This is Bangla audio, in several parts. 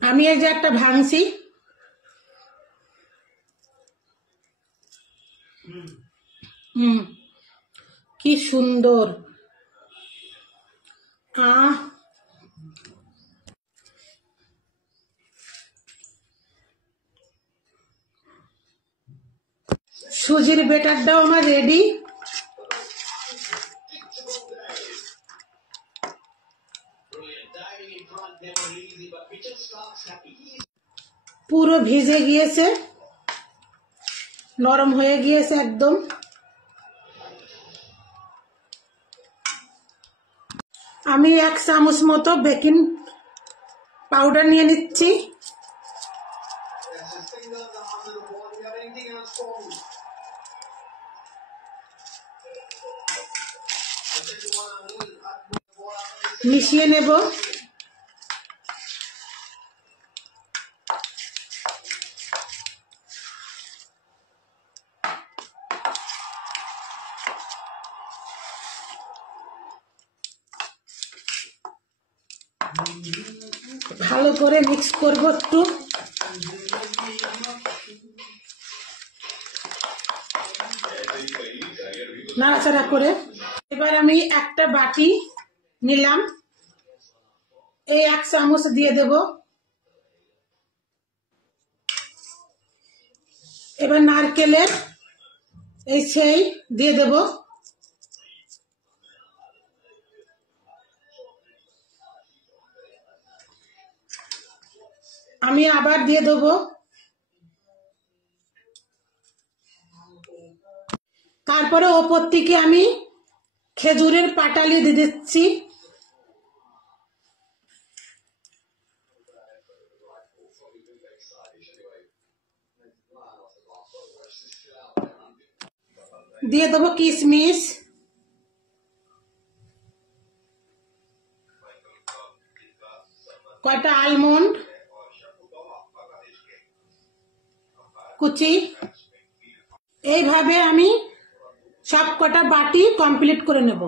আমি এই যে একটা ভাঙছি। কি সুন্দর। সুজির বেটারটাও আমার রেডি। পুরো ভিজে গিয়েছে, নরম হয়ে গিয়েছে একদম। আমি 1 চামচ মতো বেকিং পাউডার নিয়ে নিচ্ছি। মিশিয়ে নেব। ভালো করে মিক্স করব, একটু নাড়াচাড়া করে। এবার আমি একটা বাটি নিলাম, এই 1 চামচ দিয়ে দেব। এবার নারকেলের এই সেই দিয়ে দেব। আমি আবার দিয়ে দেব। তারপরে ওপর থেকে আমি খেজুরের পাটালি দিয়ে দিচ্ছি। দিয়ে দেবো কিশমিশ, কয়টা আলমন্ড কুচি। এইভাবে আমি সব কটা বাটি কমপ্লিট করে নেব।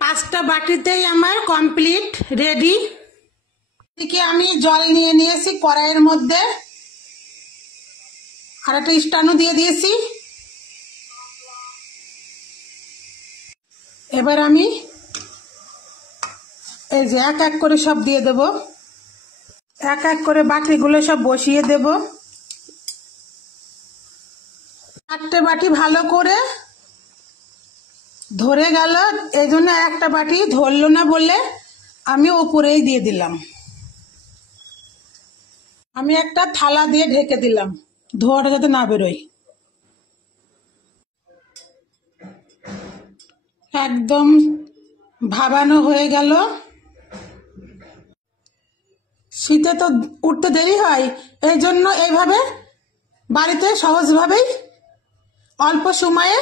5টা বাটিতেই আমার কমপ্লিট রেডি। এদিকে আমি জল নিয়ে নিয়েছি কড়াইয়ের মধ্যে, আর একটা স্ট্যান্ডও দিয়ে দিয়েছি। এবার আমি এই যে এক এক করে সব দিয়ে দেব। এক এক করে বাটিগুলো সব বসিয়ে দেব। 4টে বাটি ভালো করে ধরে গেল, এই জন্য একটা বাটি ধরলো না বলে আমি উপরেই দিয়ে দিলাম। আমি একটা থালা দিয়ে ঢেকে দিলাম, ধোয়াটা যাতে না বেরোয়। একদম ভাবানো হয়ে গেল। শীতে তো উঠতে দেরি হয়, এই জন্য এইভাবে বাড়িতে সহজভাবেই অল্প সময়ে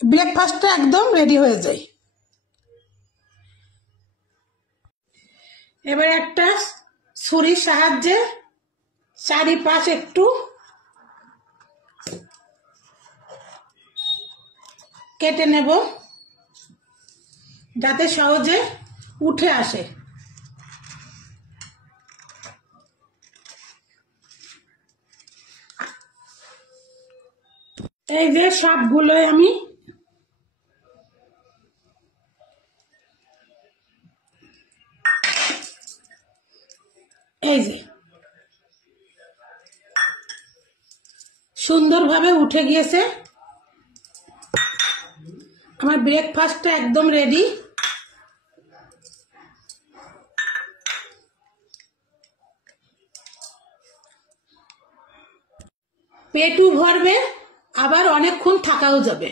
ব্রেকফাস্টটা একদম রেডি হয়ে যায়। এবার একটা ছুরির সাহায্যে চারিপাশ একটু কেটে নেব, যাতে সহজে উঠে আসে। এই যে সবগুলোই আমি এই যে সুন্দরভাবে উঠে গিয়েছে। আমার ব্রেকফাস্টটা একদম রেডি। পেটও ভরবে, আবার অনেকক্ষণ থাকাও যাবে।